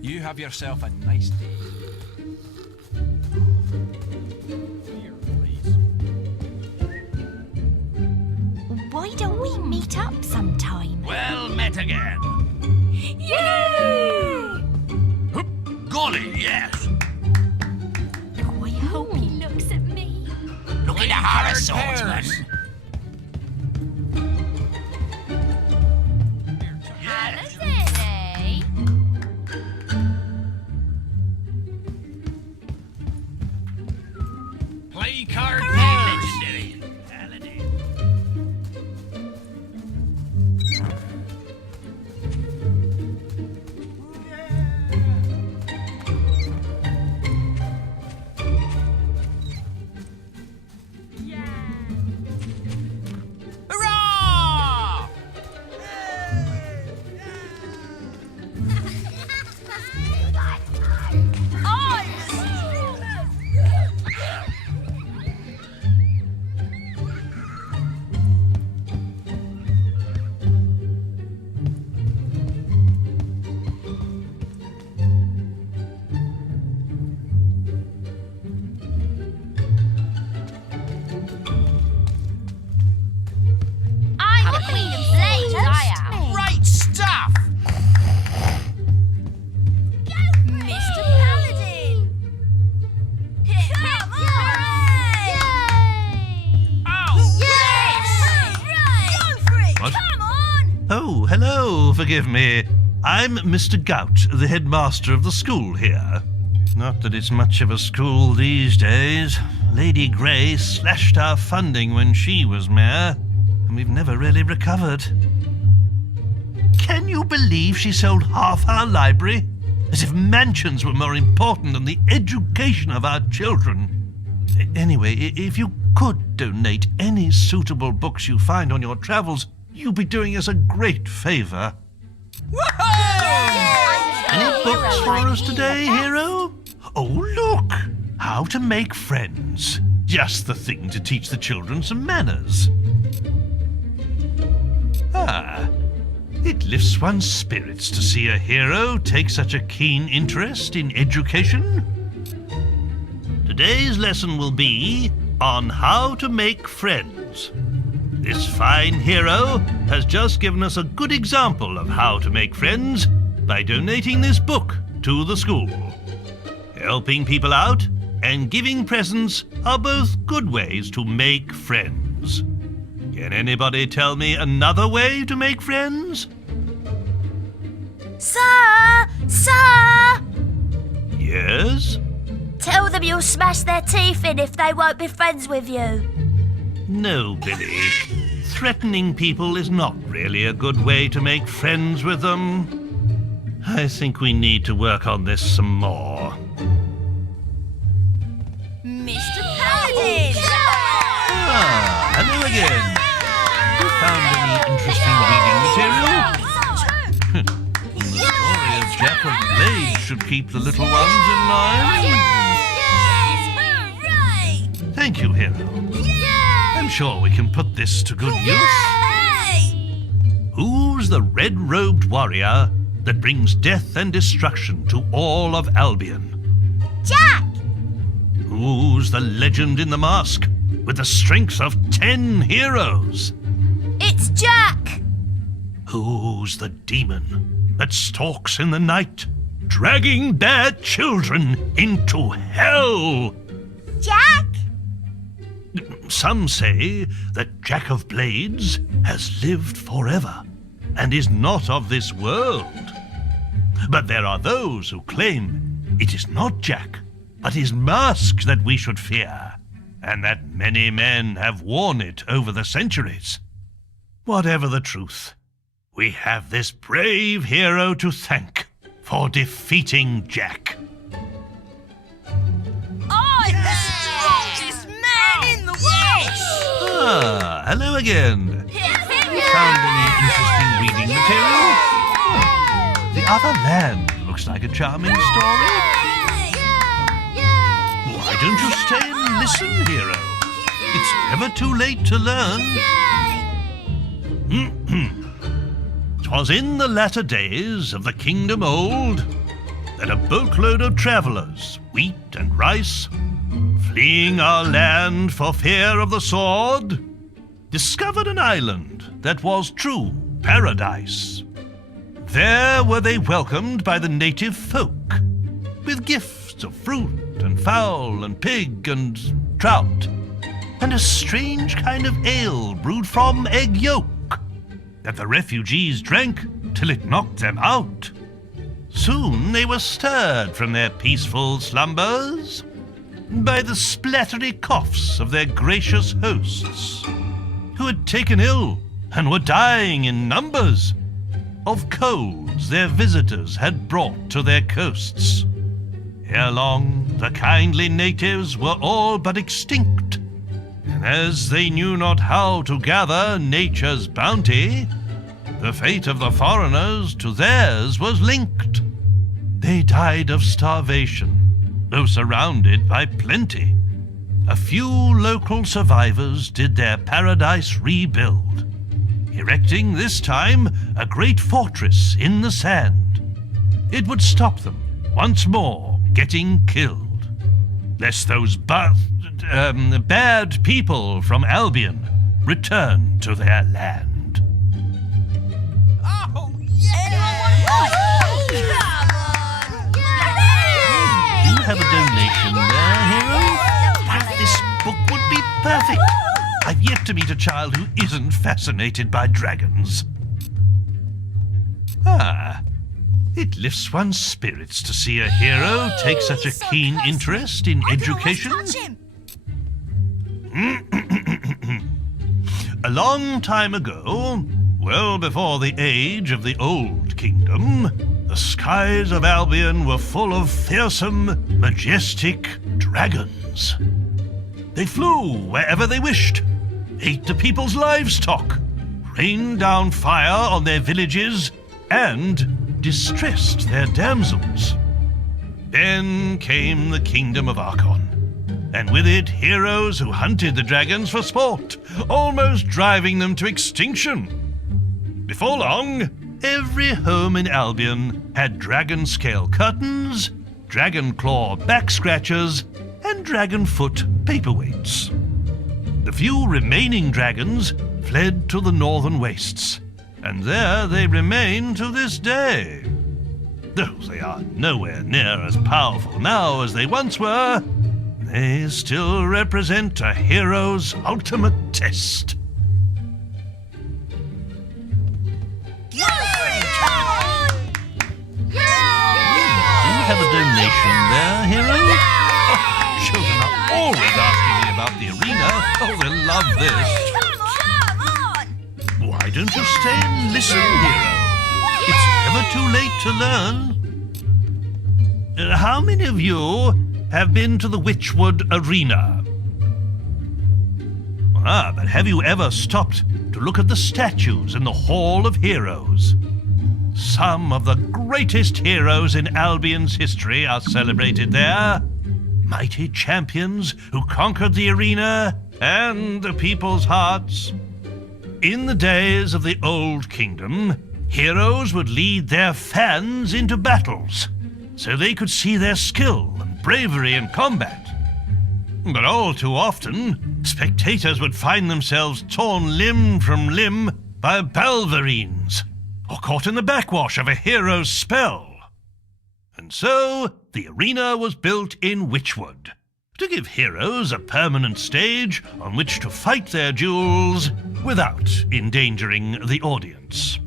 You have yourself a nice day. Here, please. Why don't we meet up sometime? Well met again. Yay! Golly, yes. Oh, I hope he looks at me. Look at the horror swordsman. Play card Legendary. Paladin. Hurrah! Right stuff! Mr. Paladin! Come on! Yay! Oh, Yes! Right! Go for it! What? Come on! Oh, hello, forgive me. I'm Mr. Gout, the headmaster of the school here. Not that it's much of a school these days. Lady Grey slashed our funding when she was mayor, and we've never really recovered. Can you believe she sold half our library? As if mansions were more important than the education of our children. Anyway, if you could donate any suitable books you find on your travels, you'll be doing us a great favor. Any books for us today, hero? Oh, look! How to Make Friends. Just the thing to teach the children some manners. Ah, it lifts one's spirits to see a hero take such a keen interest in education. Today's lesson will be on how to make friends. This fine hero has just given us a good example of how to make friends by donating this book to the school. Helping people out and giving presents are both good ways to make friends. Can anybody tell me another way to make friends? Sir! Sir! Yes? Tell them you'll smash their teeth in if they won't be friends with you. No, Billy. Threatening people is not really a good way to make friends with them. I think we need to work on this some more. Mr. Paladin! Ah, hello again. You found any interesting reading material? The story of Jack of Blades should keep the little ones in line. Yes! Hooray! Thank you, Hero. I'm sure we can put this to good use. Who's the red-robed warrior that brings death and destruction to all of Albion? Jack! Who's the legend in the mask with the strength of 10 heroes? It's Jack! Who's the demon that stalks in the night, dragging their children into hell? Jack? Some say that Jack of Blades has lived forever and is not of this world. But there are those who claim it is not Jack, but his mask that we should fear, and that many men have worn it over the centuries. Whatever the truth, we have this brave hero to thank for defeating Jack. I'm the strongest man in the world! Ah, hello again. You found any interesting reading material? The Other Land looks like a charming story. Why don't you stay and listen, hero? It's never too late to learn. 'Twas in the latter days of the kingdom old that a boatload of travellers, wheat and rice, fleeing our land for fear of the sword, discovered an island that was true paradise. There were they welcomed by the native folk, with gifts of fruit and fowl and pig and trout, and a strange kind of ale brewed from egg yolk that the refugees drank till it knocked them out. Soon they were stirred from their peaceful slumbers by the splattery coughs of their gracious hosts, who had taken ill and were dying in numbers of colds their visitors had brought to their coasts. Ere long, the kindly natives were all but extinct, and as they knew not how to gather nature's bounty, the fate of the foreigners to theirs was linked. They died of starvation, though surrounded by plenty. A few local survivors did their paradise rebuild, erecting this time a great fortress in the sand. It would stop them once more getting killed, lest those bad people from Albion return to their land. Oh, yeah! You have a donation there, hero? This book would be perfect. I've yet to meet a child who isn't fascinated by dragons. Ah, it lifts one's spirits to see a hero take such a keen interest in education. A long time ago, well before the age of the Old Kingdom, the skies of Albion were full of fearsome, majestic dragons. They flew wherever they wished, ate the people's livestock, rained down fire on their villages, and distressed their damsels. Then came the kingdom of Archon, and with it heroes who hunted the dragons for sport, almost driving them to extinction. Before long, every home in Albion had dragon scale curtains, dragon claw back scratchers, and dragon foot paperweights. The few remaining dragons fled to the northern wastes, and there they remain to this day. Though they are nowhere near as powerful now as they once were, they still represent a hero's ultimate test. Go for it! Come on! Do you have a donation there, hero? Oh, children are always asking me about the arena. Oh, they'll love this. Come on! Why don't you stay and listen, hero? It's never too late to learn. How many of you have been to the Witchwood Arena? But have you ever stopped to look at the statues in the Hall of Heroes? Some of the greatest heroes in Albion's history are celebrated there. Mighty champions who conquered the arena and the people's hearts. In the days of the Old Kingdom, heroes would lead their fans into battles, so they could see their skill and bravery in combat. But all too often, spectators would find themselves torn limb from limb by balverines, or caught in the backwash of a hero's spell. And so, the arena was built in Witchwood, to give heroes a permanent stage on which to fight their duels without endangering the audience.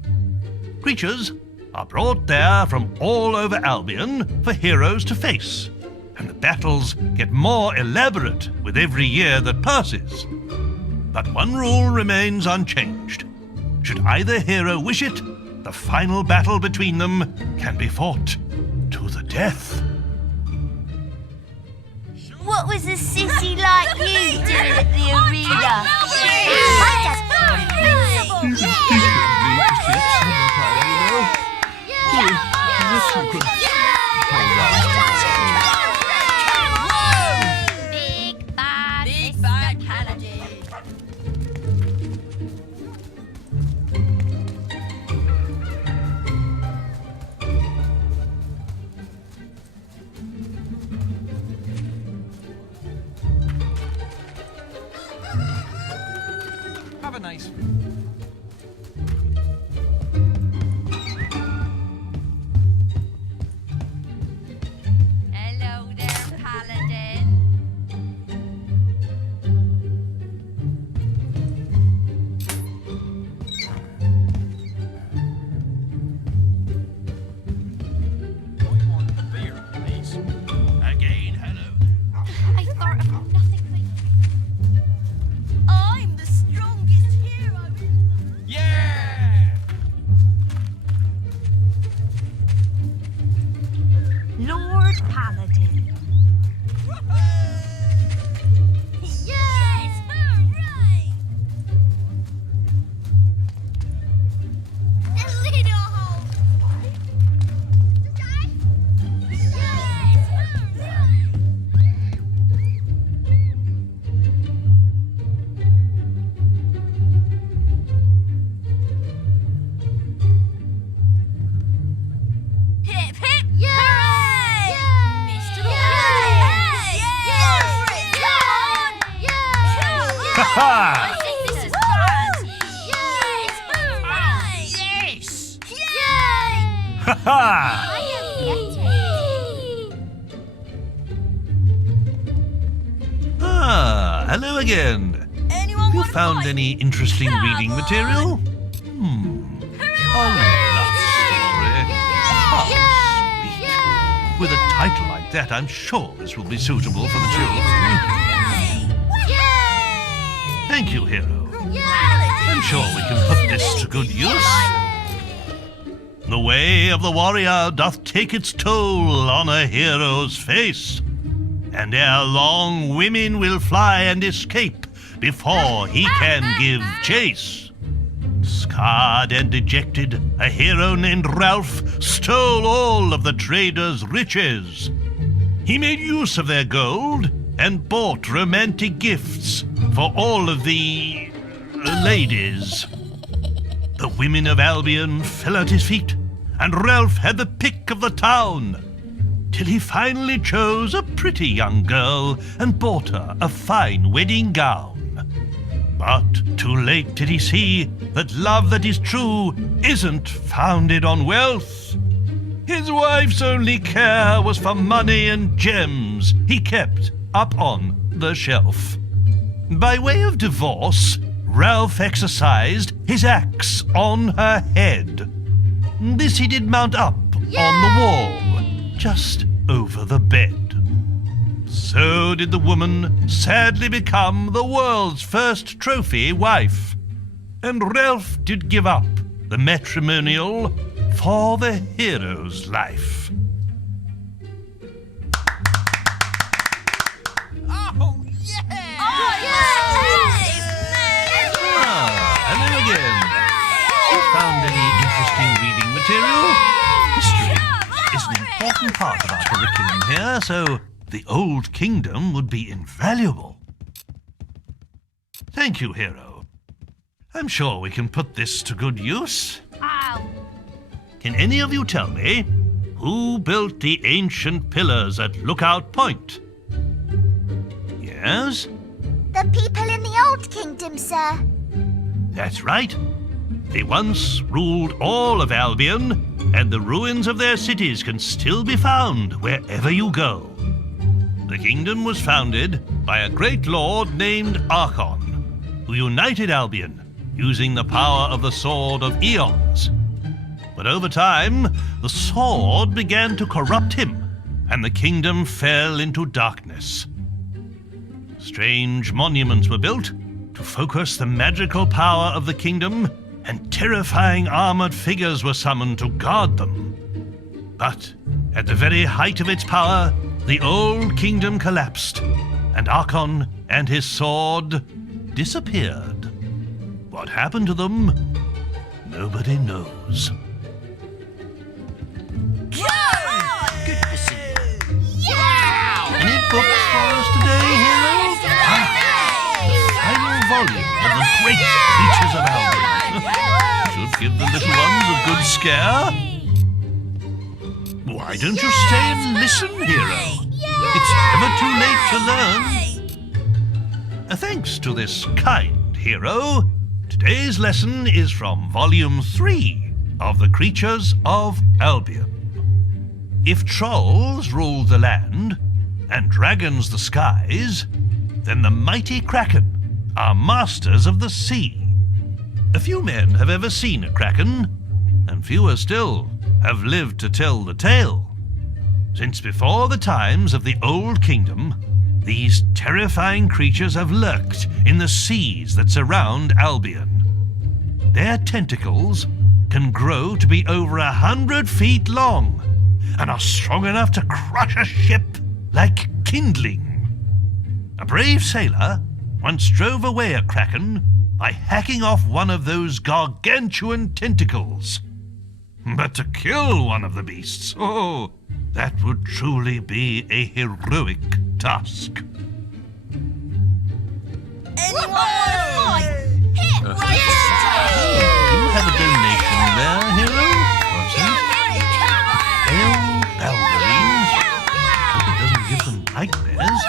Creatures are brought there from all over Albion for heroes to face, and the battles get more elaborate with every year that passes. But one rule remains unchanged. Should either hero wish it, the final battle between them can be fought to the death. What was a sissy like you doing at the arena? Big bad Paladin. Have a nice. Hello there, Paladin. I want a beer, please. Again, hello. I thought of nothing but... I'm the strongest hero in the... Yeah! Lord Paladin. Yes! Hooray! The little hole! Yes! Hooray! Hip hip! Hooray! Mr. Ha-ha! I think this is bad. Yes! Hooray! Yes! Yay! Ha ha! I am Hello again. Anyone You want a found bite? any interesting Come reading on. material? A love story. How sweet. With a title like that, I'm sure this will be suitable for the children. Thank you, hero. I'm sure we can put this to good use. The way of the warrior doth take its toll on a hero's face, and ere long women will fly and escape before he can give chase. Scarred and dejected, a hero named Ralph stole all of the traders' riches. He made use of their gold and bought romantic gifts for all of the ladies. The women of Albion fell at his feet, and Ralph had the pick of the town, till he finally chose a pretty young girl and bought her a fine wedding gown. But too late did he see that love that is true isn't founded on wealth. His wife's only care was for money and gems he kept up on the shelf. By way of divorce, Ralph exercised his axe on her head. This he did mount up on the wall, just over the bed. So did the woman sadly become the world's first trophy wife. And Ralph did give up the matrimonial for the hero's life. Oh, yeah! And then again, if you found any interesting reading material, history is an important part of our curriculum here, so the Old Kingdom would be invaluable. Thank you, hero. I'm sure we can put this to good use. Can any of you tell me who built the ancient pillars at Lookout Point? Yes? The people in the Old Kingdom, sir. That's right. They once ruled all of Albion, and the ruins of their cities can still be found wherever you go. The kingdom was founded by a great lord named Archon, who united Albion using the power of the Sword of Eons. But over time, the sword began to corrupt him, and the kingdom fell into darkness. Strange monuments were built to focus the magical power of the kingdom, and terrifying armored figures were summoned to guard them. But at the very height of its power, the Old Kingdom collapsed, and Archon and his sword disappeared. What happened to them, nobody knows. Good to see you. Any books for us today, hero? The final volume of the great creatures of Albion. Should give the little ones a good scare. Why don't you stay and listen, hero? It's never too late to learn. Thanks to this kind hero, today's lesson is from Volume 3 of the Creatures of Albion. If trolls ruled the land and dragons the skies, then the mighty kraken are masters of the sea. A few men have ever seen a kraken, and fewer still have lived to tell the tale. Since before the times of the Old Kingdom, these terrifying creatures have lurked in the seas that surround Albion. Their tentacles can grow to be over 100 feet long and are strong enough to crush a ship like kindling. A brave sailor once drove away a kraken by hacking off one of those gargantuan tentacles. But to kill one of the beasts, oh, that would truly be a heroic task. You have a donation there, hero? What's it? Pale ballerines? Hope it doesn't give them nightmares.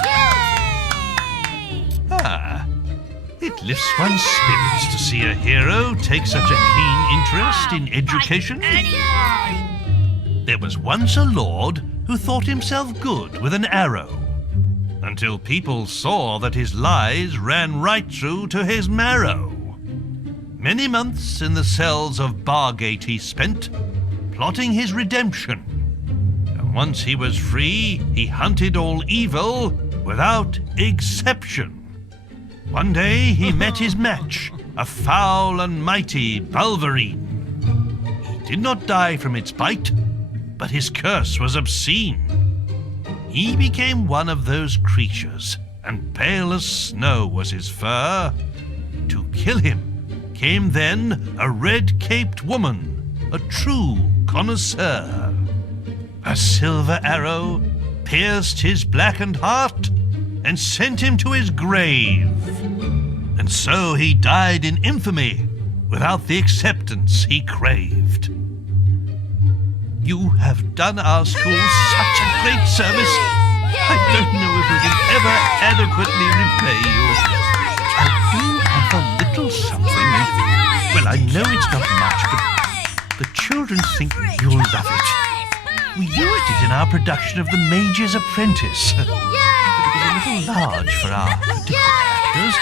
It lifts one's spirits to see a hero take such a keen interest in education. There was once a lord who thought himself good with an arrow, until people saw that his lies ran right through to his marrow. Many months in the cells of Bargate he spent, plotting his redemption. And once he was free, he hunted all evil without exception. One day he met his match, a foul and mighty Balverine. He did not die from its bite, but his curse was obscene. He became one of those creatures, and pale as snow was his fur. To kill him came then a red-caped woman, a true connoisseur. A silver arrow pierced his blackened heart and sent him to his grave. And so he died in infamy, without the acceptance he craved. You have done our school such a great service. I don't know if we can ever adequately repay you. I do have a little something. Well, I know it's not much, but the children think you'll love it. We used it in our production of The Mage's Apprentice. The is a little large for our decorators.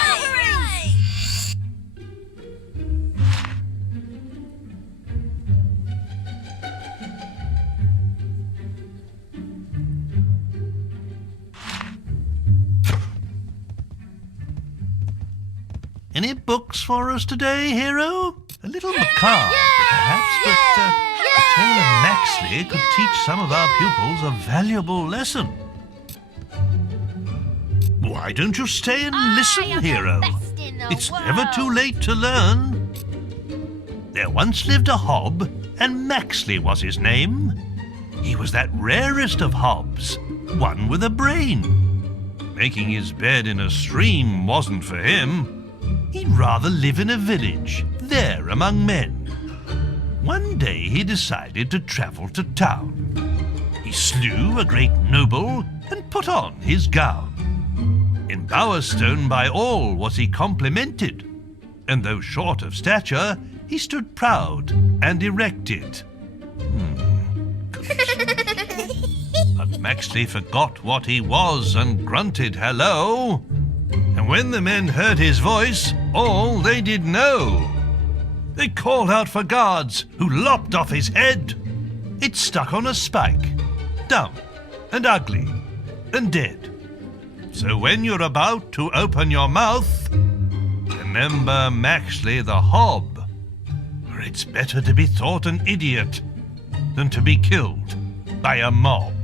Any books for us today, hero? A little macabre, perhaps, but Taylor Maxley could teach some of our pupils a valuable lesson. Why don't you stay and listen, hero? It's never too late to learn. There once lived a hob, and Maxley was his name. He was that rarest of hobs, one with a brain. Making his bed in a stream wasn't for him. He'd rather live in a village, there among men. One day he decided to travel to town. He slew a great noble and put on his gown. In Bowerstone by all was he complimented, and though short of stature, he stood proud and erected. But Maxley forgot what he was and grunted hello. And when the men heard his voice, all they did know. They called out for guards, who lopped off his head. It stuck on a spike, dumb and ugly and dead. So when you're about to open your mouth, remember Maxley the hob, for it's better to be thought an idiot than to be killed by a mob.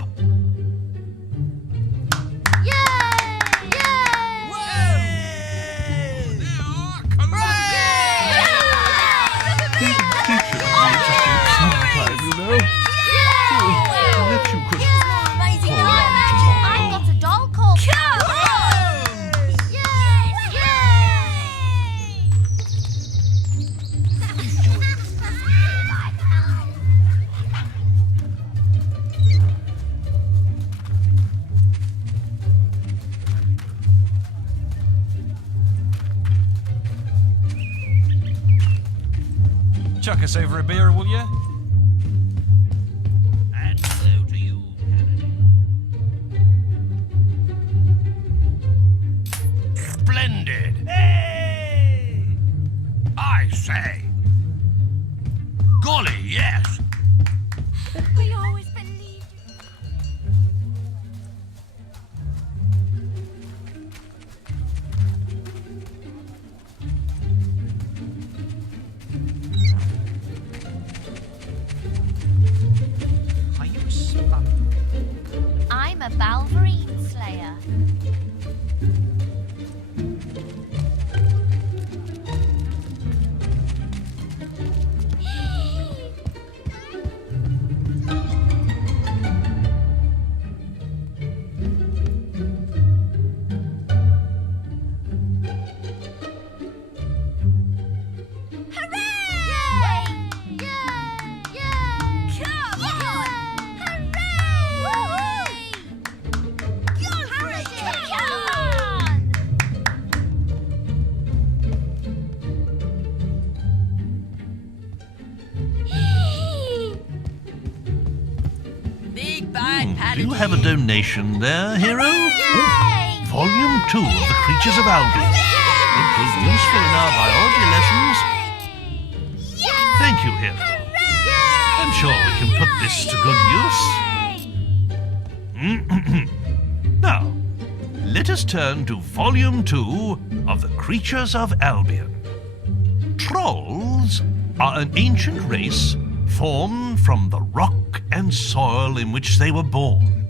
Chuck us over a beer, will you? And so to you, Kennedy. Splendid. Hey! I say. Golly, yes. We always believed Are you spun? I'm a Balverine Slayer. Do you have a donation there, hero? Volume 2 of The Creatures of Albion. Will prove useful in our biology lessons. Thank you, hero. I'm sure we can put this to good use. Now, let us turn to Volume 2 of The Creatures of Albion. Trolls are an ancient race formed from the rock and soil in which they were born.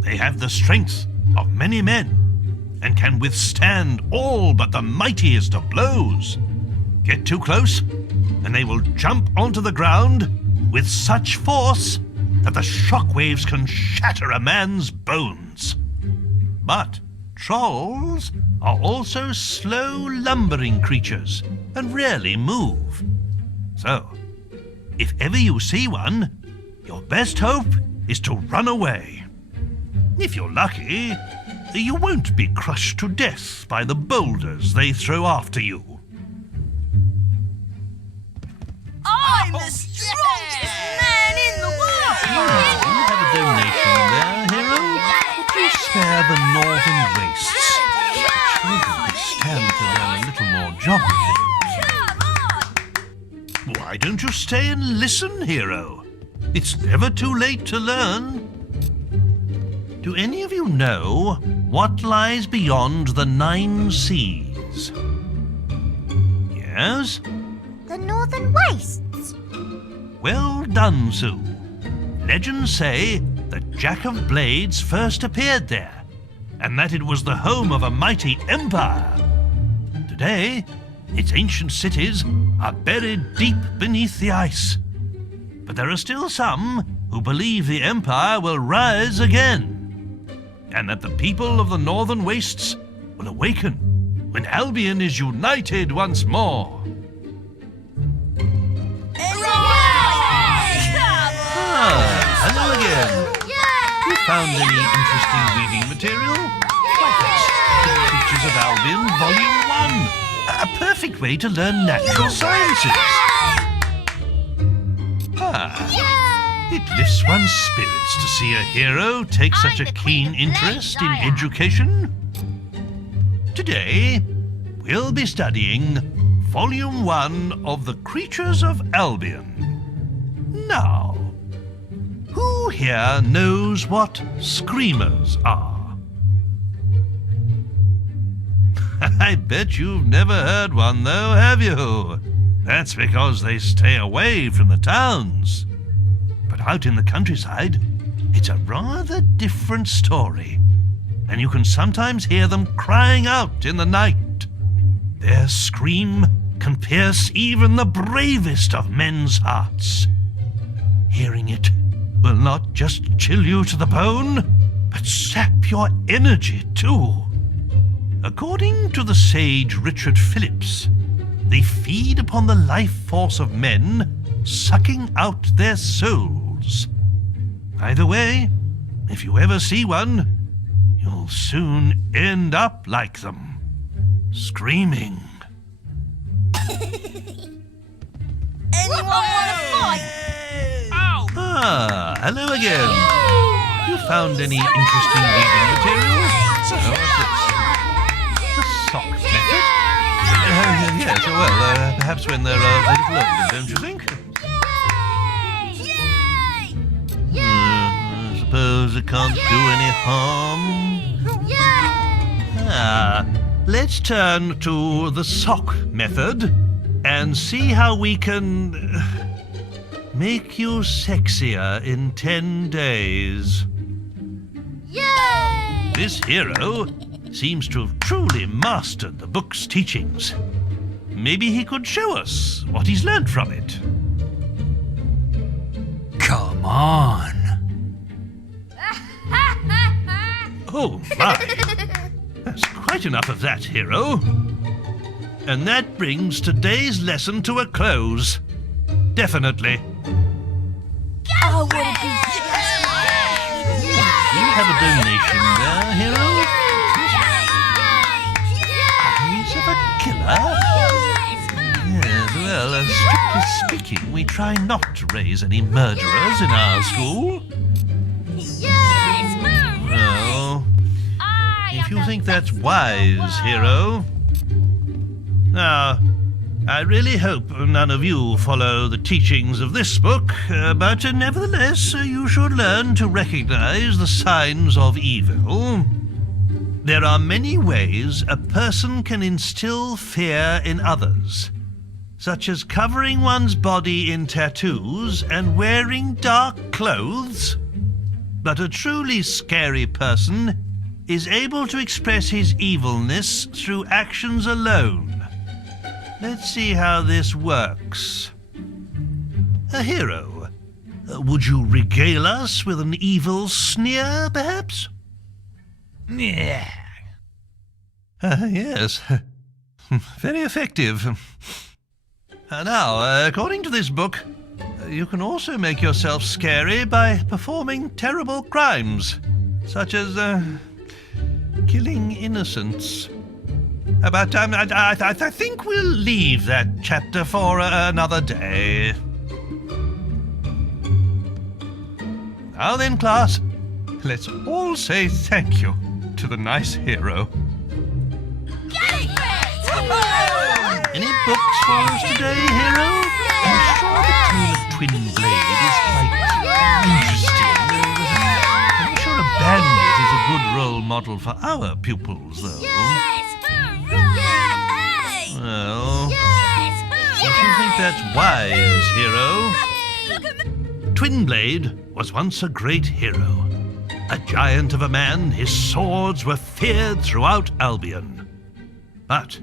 They have the strength of many men and can withstand all but the mightiest of blows. Get too close, and they will jump onto the ground with such force that the shockwaves can shatter a man's bones. But trolls are also slow, lumbering creatures and rarely move. So, if ever you see one, your best hope is to run away. If you're lucky, you won't be crushed to death by the boulders they throw after you. I'm the strongest man in the world! You have a donation there, hero? Will you spare the northern wastes? Children could stand to learn a little more geography. Why don't you stay and listen, hero? It's never too late to learn. Do any of you know what lies beyond the 9 seas? Yes? The Northern Wastes. Well done, Sue. Legends say that Jack of Blades first appeared there, and that it was the home of a mighty empire. Today, its ancient cities are buried deep beneath the ice. But there are still some who believe the empire will rise again, and that the people of the Northern Wastes will awaken when Albion is united once more. Hello again. You found any interesting reading material? Why, that's The Creatures of Albion, Volume 1. A perfect way to learn natural sciences. It lifts one's spirits to see a hero take such a keen interest in education. Today, we'll be studying Volume 1 of The Creatures of Albion. Now, who here knows what screamers are? I bet you've never heard one, though, have you? That's because they stay away from the towns. But out in the countryside, it's a rather different story, and you can sometimes hear them crying out in the night. Their scream can pierce even the bravest of men's hearts. Hearing it will not just chill you to the bone, but sap your energy too. According to the sage Richard Phillips, they feed upon the life force of men, sucking out their souls. Either way, if you ever see one, you'll soon end up like them, screaming. Anyone want to fight? Hello again. You found any interesting reading material? What's this? The sock method? Yes, well, perhaps when they're a little older, don't you think? I suppose it can't do any harm. Let's turn to the sock method and see how we can make you sexier in 10 days. Yay! This hero seems to have truly mastered the book's teachings. Maybe he could show us what he's learned from it. Come on. Oh, my. That's quite enough of that, hero. And that brings today's lesson to a close. Definitely. I want to be Do you have a donation there, hero? Eyes of a killer? Yes, well, strictly speaking, we try not to raise any murderers in our school. Well, if you think that's wise, hero. Now, I really hope none of you follow the teachings of this book, but nevertheless, you should learn to recognize the signs of evil. There are many ways a person can instill fear in others, such as covering one's body in tattoos and wearing dark clothes. But a truly scary person is able to express his evilness through actions alone. Let's see how this works. A hero, would you regale us with an evil sneer, perhaps? Yeah. Yes. Very effective. Now, according to this book, you can also make yourself scary by performing terrible crimes, such as killing innocents. But I think we'll leave that chapter for another day. Now then, class, let's all say thank you to the nice hero. Any books for us today, hero? I'm sure the tale of Twin Blade is quite interesting. I'm sure a bandit is a good role model for our pupils, though. Well, if you think that's wise, hero. Twin Blade was once a great hero. A giant of a man, his swords were feared throughout Albion. But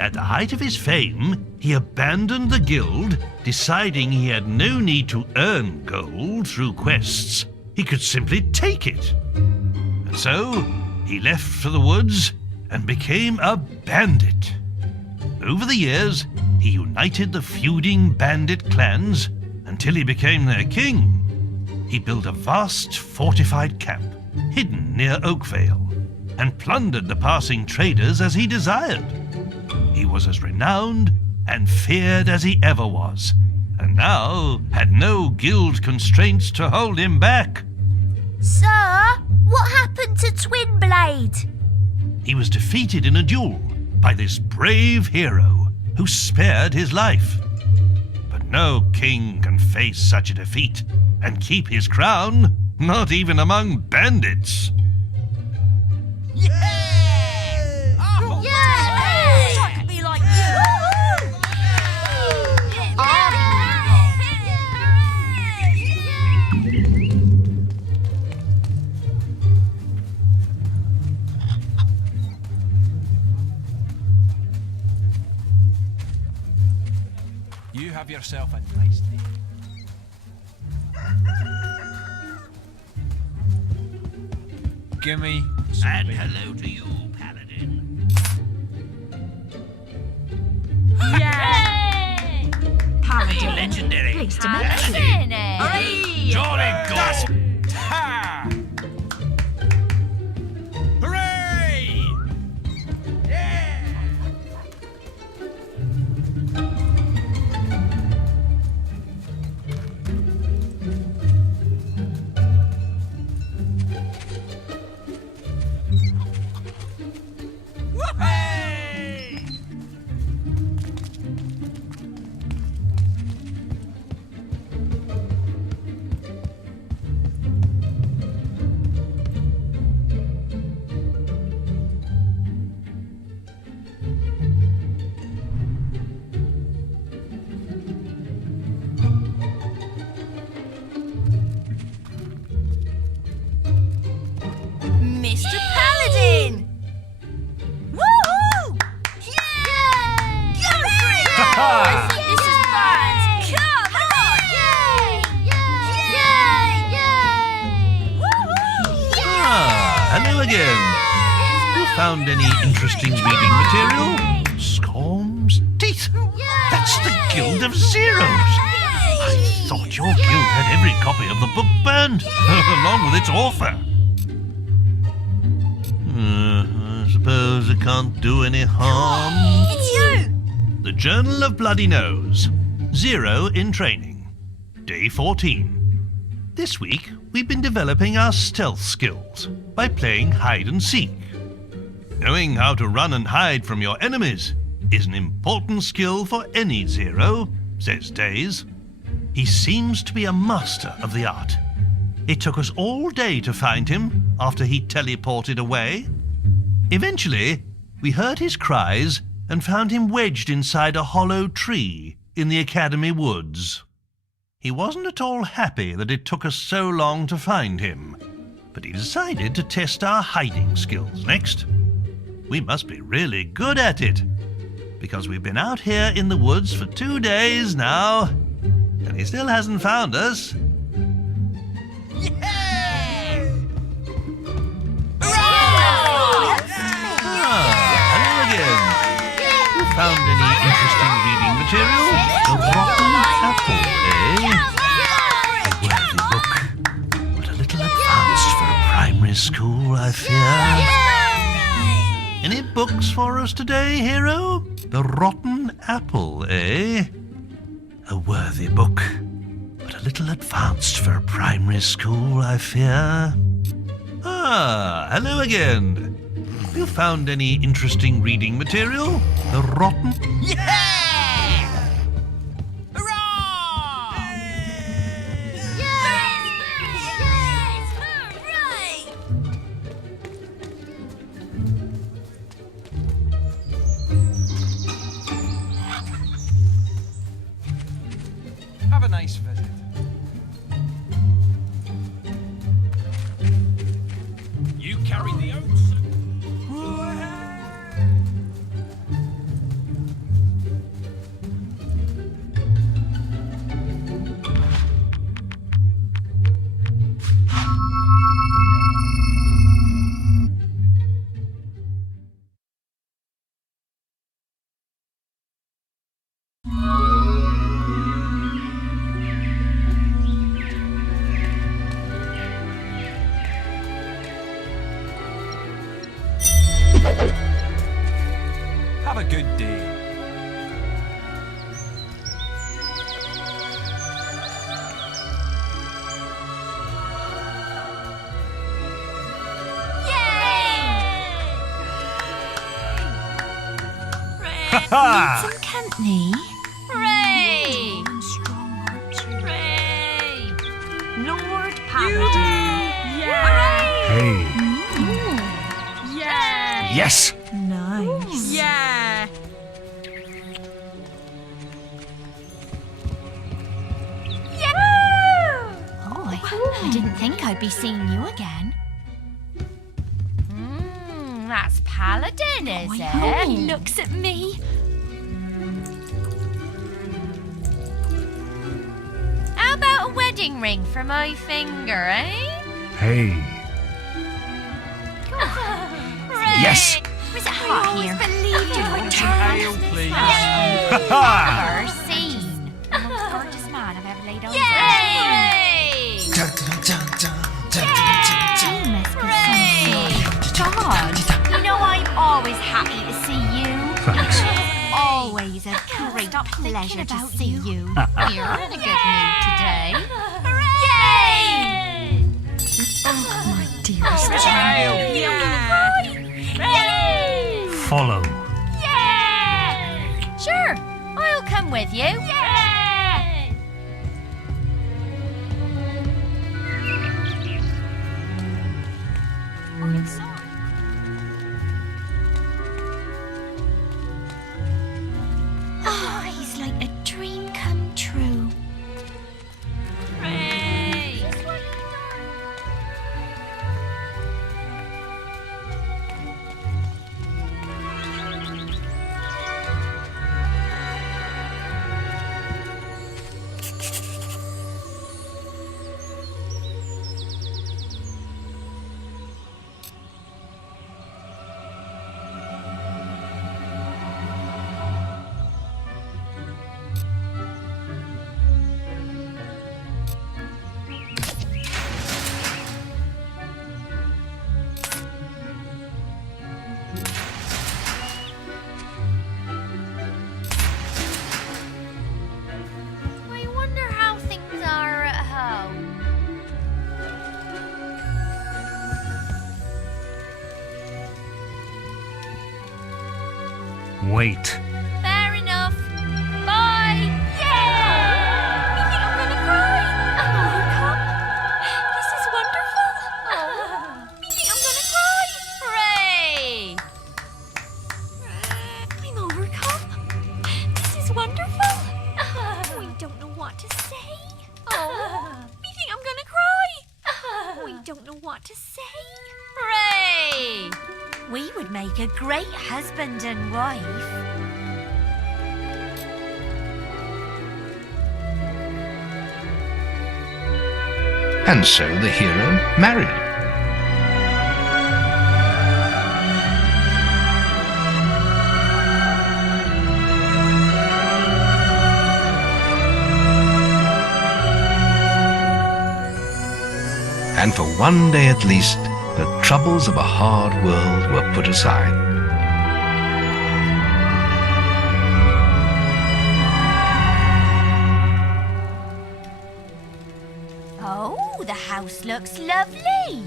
at the height of his fame, he abandoned the guild, deciding he had no need to earn gold through quests. He could simply take it. And so, he left for the woods and became a bandit. Over the years, he united the feuding bandit clans until he became their king. He built a vast fortified camp, hidden near Oakvale, and plundered the passing traders as he desired. He was as renowned and feared as he ever was, and now had no guild constraints to hold him back. Sir, what happened to Twin Blade? He was defeated in a duel by this brave hero who spared his life. But no king can face such a defeat and keep his crown, not even among bandits. Be like you. You have yourself a nice day. Gimme some And beer. hello to you, Paladin. Yay! Paladin. Legendary. Pleased to meet you. Jolly go. Ha! Hooray! Mr. Paladin! Woohoo! Yay! Go for it! This is bad. Come on! Yay! Woohoo! Hello again. You found any interesting reading material? Scorm's Teeth. That's the Guild of Zeros. I thought your guild had every copy of the book burned, along with its author. I suppose it can't do any harm. It's you! The Journal of Bloody Nose. Zero in training. Day 14. This week, we've been developing our stealth skills by playing hide and seek. Knowing how to run and hide from your enemies is an important skill for any Zero, says Days. He seems to be a master of the art. It took us all day to find him after he teleported away. Eventually, we heard his cries and found him wedged inside a hollow tree in the Academy woods. He wasn't at all happy that it took us so long to find him, but he decided to test our hiding skills next. We must be really good at it, because we've been out here in the woods for 2 days now, and he still hasn't found us. Hello again. You found any interesting reading material? The Rotten Apple, eh? A worthy book, but a little advanced for a primary school, I fear. Any books for us today, hero? The Rotten Apple, eh? A worthy book, but a little advanced for a primary school, I fear. Ah, hello again. Have you found any interesting reading material? Rotten? Yeah! Hurrah! Yes! Hooray! Have a nice visit. You carry the oats. Have a good day. Some company. Hooray! Hooray! Lord Paladin. Hey. Yeah! Yes. Nice. Yeah! Oh, I didn't think I'd be seeing you again. That's Paladin, is Oh, it? he looks at me. How about a wedding ring for my finger, eh? Hey. Hooray! Yes. Was it hot here? Believed you would turn. Ale, please. Never seen. The most gorgeous man I've ever laid eyes Yay! on. You must be some sort of god. You know I'm always happy to see you. Thanks. Always a great pleasure to see you. You're in a good mood today. Yay! Oh, my dearest child. Yeah! Follow. Yeah! Sure, I'll come with you. Yeah! I'm sorry. Oh, he's like a dream come true. Hooray! I wonder how things are at home. Wait. Fair enough. Bye. Yeah! You think I'm gonna cry? Oh, come. This is wonderful. Oh, you think I'm gonna cry? Hooray! I'm overcome. This is wonderful. We don't know what to say. Oh, you think I'm gonna cry? We don't know what to say. Hooray! We would make a great husband and wife. And so the hero married. And for one day at least, the troubles of a hard world were put aside. Oh, the house looks lovely.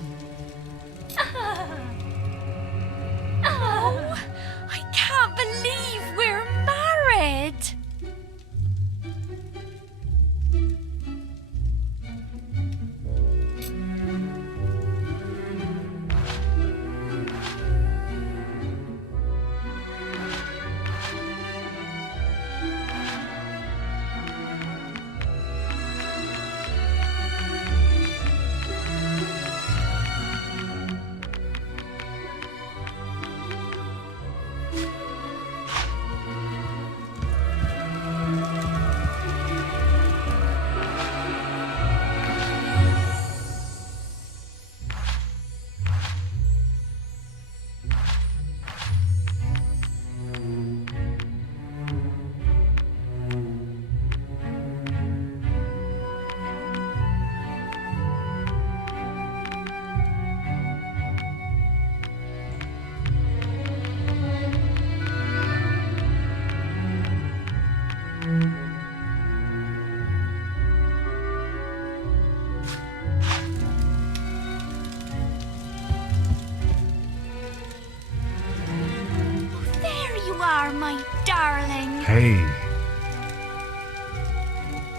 are, my darling. Hey.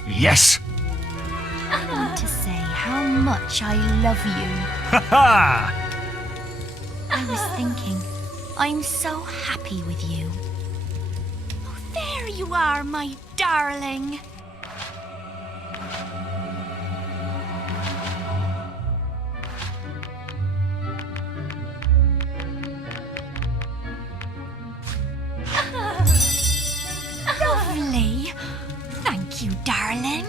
Yes! I want to say how much I love you. Ha ha! I was thinking, I'm so happy with you. Oh, there you are, my darling. Lovely. Thank you, darling.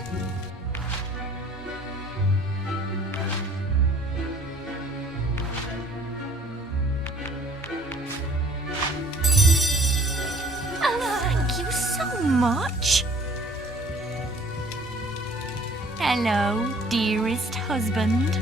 Oh, thank you so much. Hello, dearest husband.